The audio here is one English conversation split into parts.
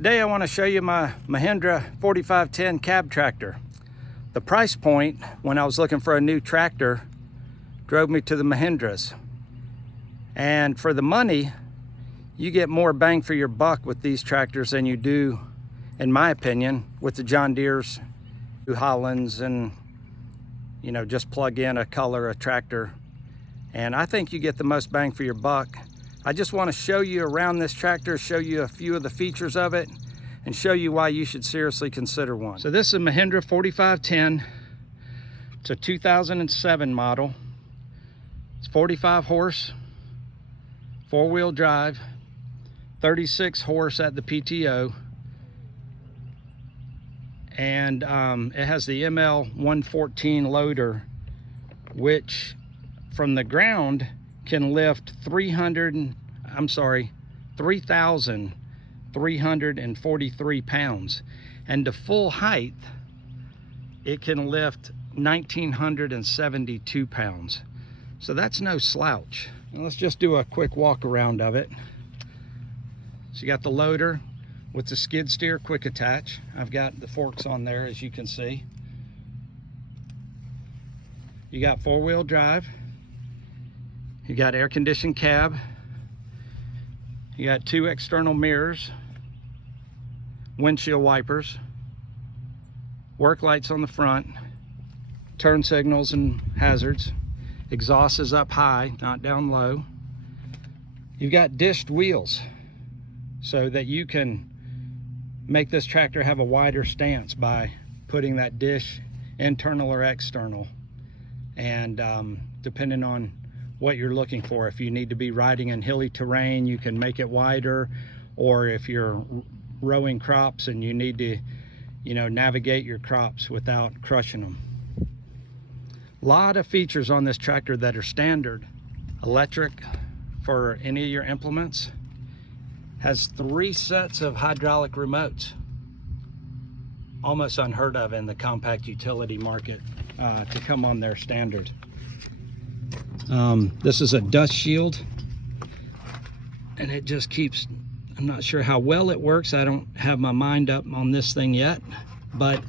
Today I want to show you my Mahindra 4510 cab tractor. The price point when I was looking for a new tractor drove me to the Mahindras. And for the money, you get more bang for your buck with these tractors than you do, in my opinion, with the John Deeres, New Hollands, and just plug in a color, a tractor. And I think you get the most bang for your buck. I just want to show you around this tractor, show you a few of the features of it, and show you why you should seriously consider one. So this is a Mahindra 4510. It's a 2007 model. It's 45 horse, four-wheel drive, 36 horse at the PTO, and it has the ML 114 loader, which from the ground can lift 3,343 pounds, and to full height it can lift 1,972 pounds. So that's no slouch. Now let's just do a quick walk around of it. So you got the loader with the skid steer quick attach. I've got the forks on there, as you can see. You got four-wheel drive. You got air conditioned cab. You got two external mirrors, windshield wipers, work lights on the front, turn signals and hazards. Exhaust is up high, not down low. You've got dished wheels so that you can make this tractor have a wider stance by putting that dish internal or external, and depending on what you're looking for. If you need to be riding in hilly terrain, you can make it wider, or if you're rowing crops and you need to navigate your crops without crushing them. A lot of features on this tractor that are standard. Electric for any of your implements. Has 3 sets of hydraulic remotes. Almost unheard of in the compact utility market to come on their standard. This is a dust shield, and it just keeps, I'm not sure how well it works. I don't have my mind up on this thing yet, but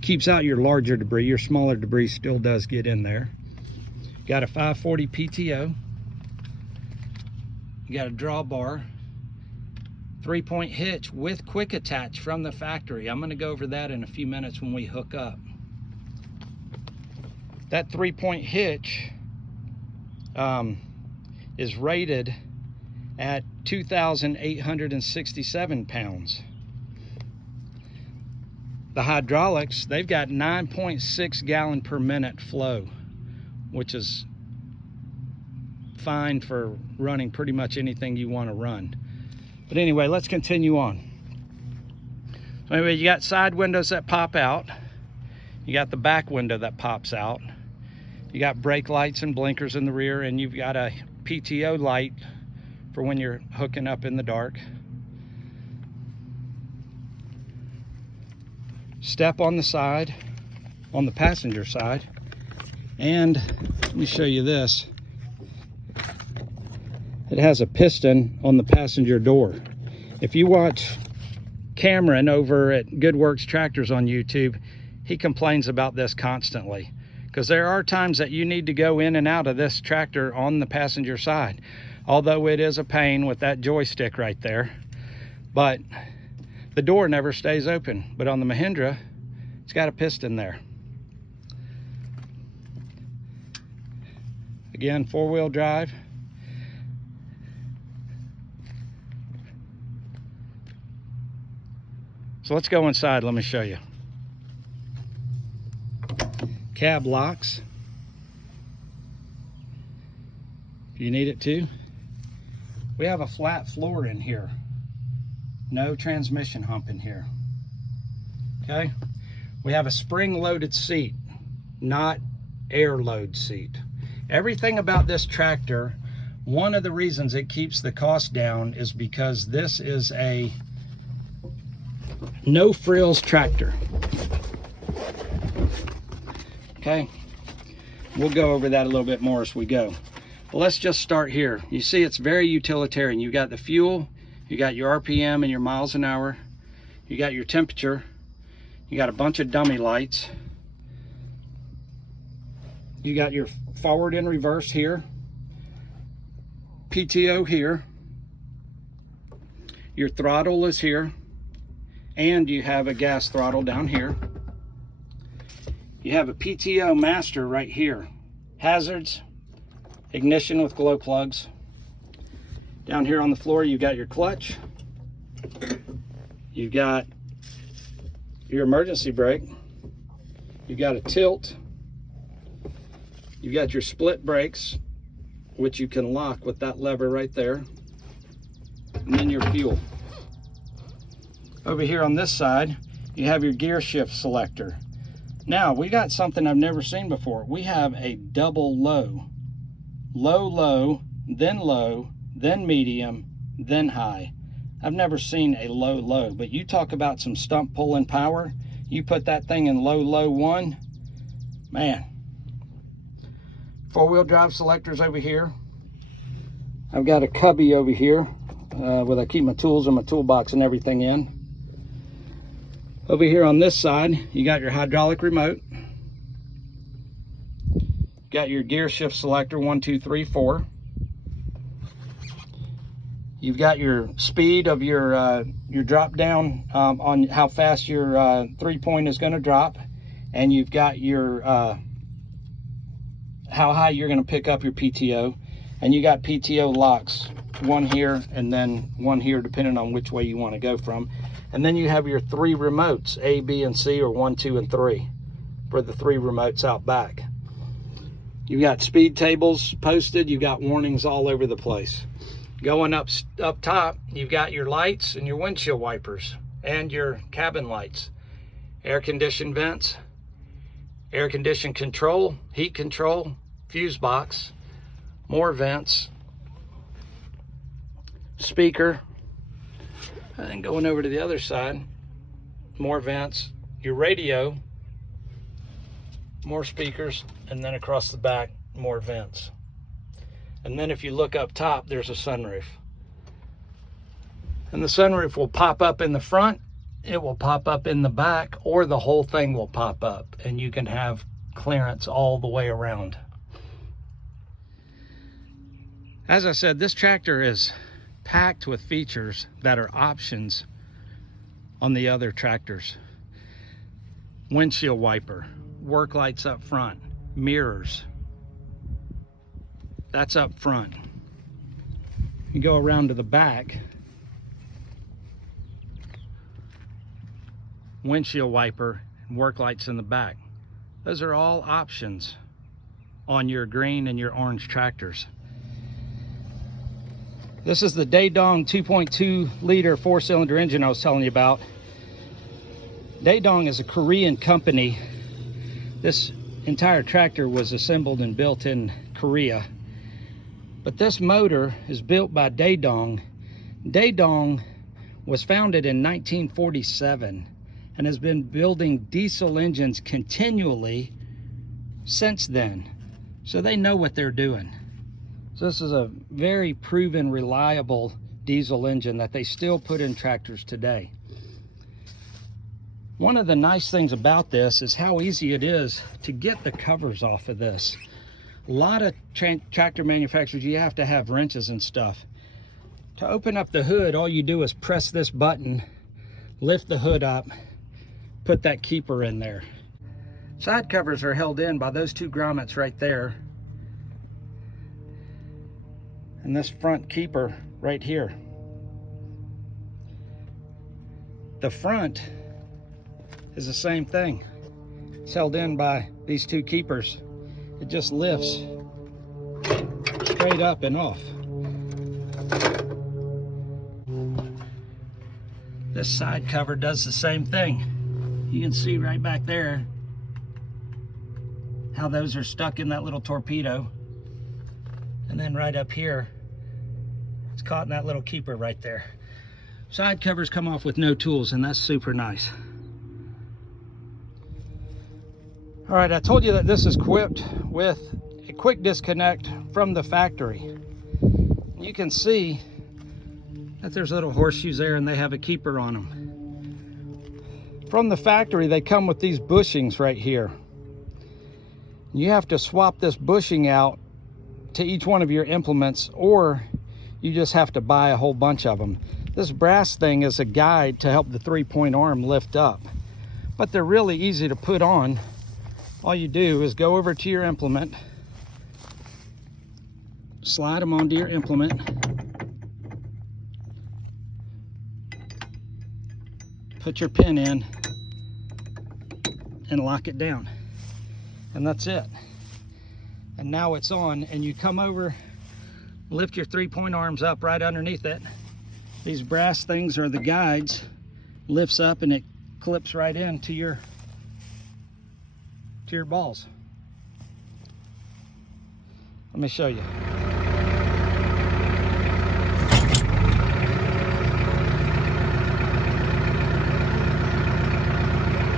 keeps out your larger debris. Your smaller debris still does get in there. Got a 540 PTO. You got a drawbar, 3-point hitch with quick attach from the factory. I'm going to go over that in a few minutes when we hook up. That 3-point hitch is rated at 2,867 pounds. The hydraulics, they've got 9.6 gallon per minute flow, which is fine for running pretty much anything you want to run. But anyway, let's continue on. So anyway, you got side windows that pop out. You got the back window that pops out. You got brake lights and blinkers in the rear, and you've got a PTO light for when you're hooking up in the dark. Step on the side, on the passenger side. And let me show you this. It has a piston on the passenger door. If you watch Cameron over at Good Works Tractors on YouTube, he complains about this constantly, because there are times that you need to go in and out of this tractor on the passenger side, although it is a pain with that joystick right there. But the door never stays open. But on the Mahindra, it's got a piston there. Again, four-wheel drive. So let's go inside, let me show you. Cab locks, if you need it to. We have a flat floor in here. No transmission hump in here. Okay? We have a spring-loaded seat, not air-load seat. Everything about this tractor, one of the reasons it keeps the cost down is because this is a no-frills tractor. Okay, we'll go over that a little bit more as we go. But let's just start here. You see, it's very utilitarian. You've got the fuel You got your RPM and your miles an hour. You got your temperature. You got a bunch of dummy lights. You got your forward and reverse here. PTO here. Your throttle is here. And you have a gas throttle down here. You have a PTO master right here. Hazards, ignition with glow plugs. Down here on the floor, you've got your clutch. You've got your emergency brake. You've got a tilt. You've got your split brakes, which you can lock with that lever right there. And then your fuel. Over here on this side, you have your gear shift selector. Now, we got something I've never seen before. We have a double low. Low, low, then medium, then high. I've never seen a low, low, but you talk about some stump pulling power. You put that thing in low, low 1, man. Four-wheel drive selectors over here. I've got a cubby over here where I keep my tools and my toolbox and everything in. Over here on this side, you got your hydraulic remote. Got your gear shift selector, 1, 2, 3, 4. You've got your speed of your drop down on how fast your 3-point is going to drop, and you've got your how high you're going to pick up your PTO, and you got PTO locks, one here and then one here depending on which way you want to go from. And then you have your 3 remotes, A, B, and C, or 1, 2, and 3 for the 3 remotes out back. You've got speed tables posted. You've got warnings all over the place. Going up top, you've got your lights and your windshield wipers and your cabin lights. Air conditioned vents, air conditioned control, heat control, fuse box, more vents, speaker. And then going over to the other side, more vents, your radio, more speakers, and then across the back, more vents. And then if you look up top, there's a sunroof. And the sunroof will pop up in the front, it will pop up in the back, or the whole thing will pop up, and you can have clearance all the way around. As I said, this tractor is packed with features that are options on the other tractors. Windshield wiper, work lights up front, mirrors. That's up front. You go around to the back, windshield wiper and work lights in the back. Those are all options on your green and your orange tractors. This is the Daedong 2.2 liter 4-cylinder engine I was telling you about. Daedong is a Korean company. This entire tractor was assembled and built in Korea. But this motor is built by Daedong. Daedong was founded in 1947 and has been building diesel engines continually since then. So they know what they're doing. So this is a very proven, reliable diesel engine that they still put in tractors today. One of the nice things about this is how easy it is to get the covers off of this. A lot of tractor manufacturers, you have to have wrenches and stuff. To open up the hood, all you do is press this button, lift the hood up, put that keeper in there. Side covers are held in by those 2 grommets right there. And this front keeper right here. The front is the same thing. It's held in by these 2 keepers. It just lifts straight up and off. This side cover does the same thing. You can see right back there how those are stuck in that little torpedo. And then right up here, it's caught in that little keeper right there. Side covers come off with no tools, and that's super nice. All right, I told you that this is equipped with a quick disconnect from the factory. You can see There's little horseshoes there, and they have a keeper on them. From the factory, they come with these bushings right here. You have to swap this bushing out to each one of your implements, or you just have to buy a whole bunch of them. This brass thing is a guide to help the 3-point arm lift up, but they're really easy to put on. All you do is go over to your implement, slide them onto your implement, put your pin in, and lock it down, and that's it. And now it's on, and you come over, lift your 3-point arms up right underneath it. These brass things are the guides, lifts up and it clips right into your balls. Let me show you.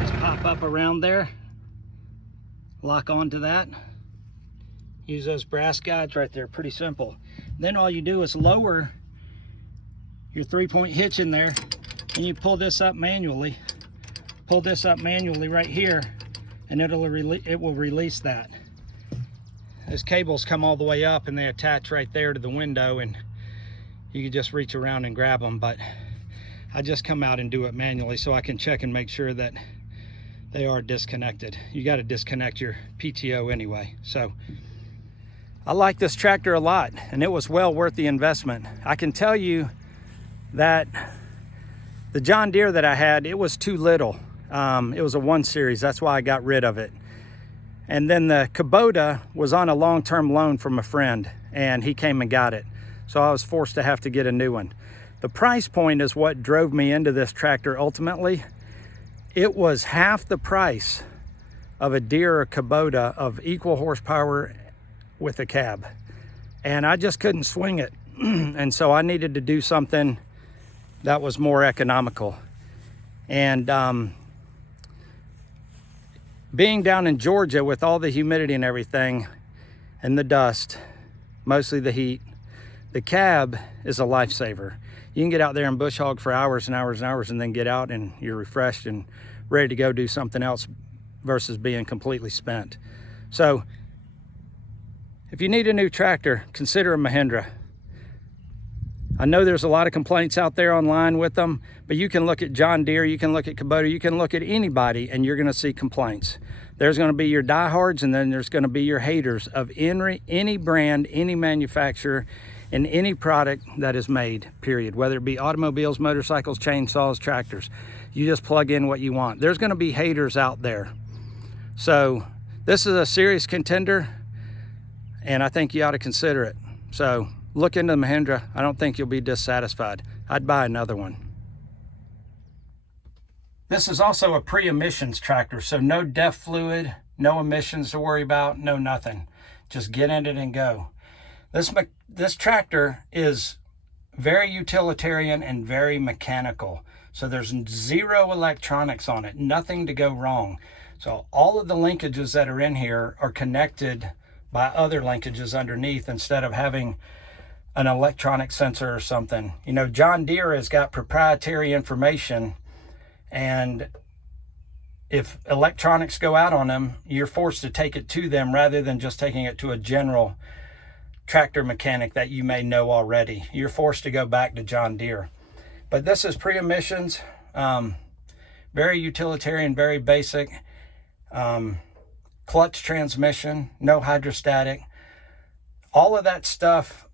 Just pop up around there, lock onto that. Use those brass guides right there, pretty simple. Then all you do is lower your 3-point hitch in there, and you pull this up manually. Pull this up manually right here, and it will release that. Those cables come all the way up and they attach right there to the window, and you can just reach around and grab them. But I just come out and do it manually so I can check and make sure that they are disconnected. You got to disconnect your PTO anyway. So I like this tractor a lot, and it was well worth the investment. I can tell you that the John Deere that I had, it was too little. It was a 1 series, that's why I got rid of it. And then the Kubota was on a long-term loan from a friend, and he came and got it. So I was forced to have to get a new one. The price point is what drove me into this tractor ultimately. It was half the price of a Deere or Kubota of equal horsepower with a cab. And I just couldn't swing it. And so I needed to do something that was more economical. And being down in Georgia with all the humidity and everything and the dust, mostly the heat, the cab is a lifesaver. You can get out there and bush hog for hours and hours and hours and then get out and you're refreshed and ready to go do something else versus being completely spent. So if you need a new tractor, consider a Mahindra. I know there's a lot of complaints out there online with them, but you can look at John Deere, you can look at Kubota, you can look at anybody, and you're going to see complaints. There's going to be your diehards, and then there's going to be your haters of any brand, any manufacturer, and any product that is made, period. Whether it be automobiles, motorcycles, chainsaws, tractors. You just plug in what you want. There's going to be haters out there. So this is a serious contender, and I think you ought to consider it. So look into the Mahindra. I don't think you'll be dissatisfied. I'd buy another one. This is also a pre-emissions tractor, so no DEF fluid, no emissions to worry about, no nothing. Just get in it and go. This tractor is very utilitarian and very mechanical. So there's 0 electronics on it, nothing to go wrong. So all of the linkages that are in here are connected by other linkages underneath instead of having an electronic sensor or something. You know, John Deere has got proprietary information, and if electronics go out on them, you're forced to take it to them rather than just taking it to a general tractor mechanic that you may know already. You're forced to go back to John Deere. But this is pre-emissions, very utilitarian, very basic. Clutch transmission, no hydrostatic. All of that stuff,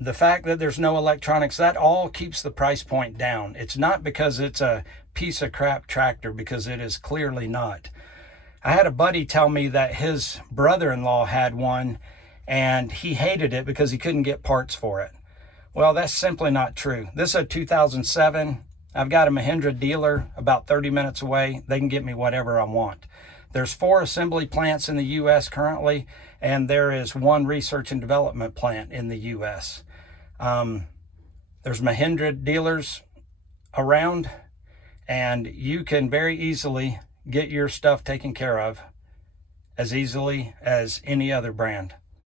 the fact that there's no electronics, that all keeps the price point down. It's not because it's a piece of crap tractor, because it is clearly not. I had a buddy tell me that his brother-in-law had one and he hated it because he couldn't get parts for it. Well, that's simply not true. This is a 2007. I've got a Mahindra dealer about 30 minutes away. They can get me whatever I want. There's 4 assembly plants in the U.S. currently, and there is 1 research and development plant in the U.S. There's Mahindra dealers around, and you can very easily get your stuff taken care of as easily as any other brand.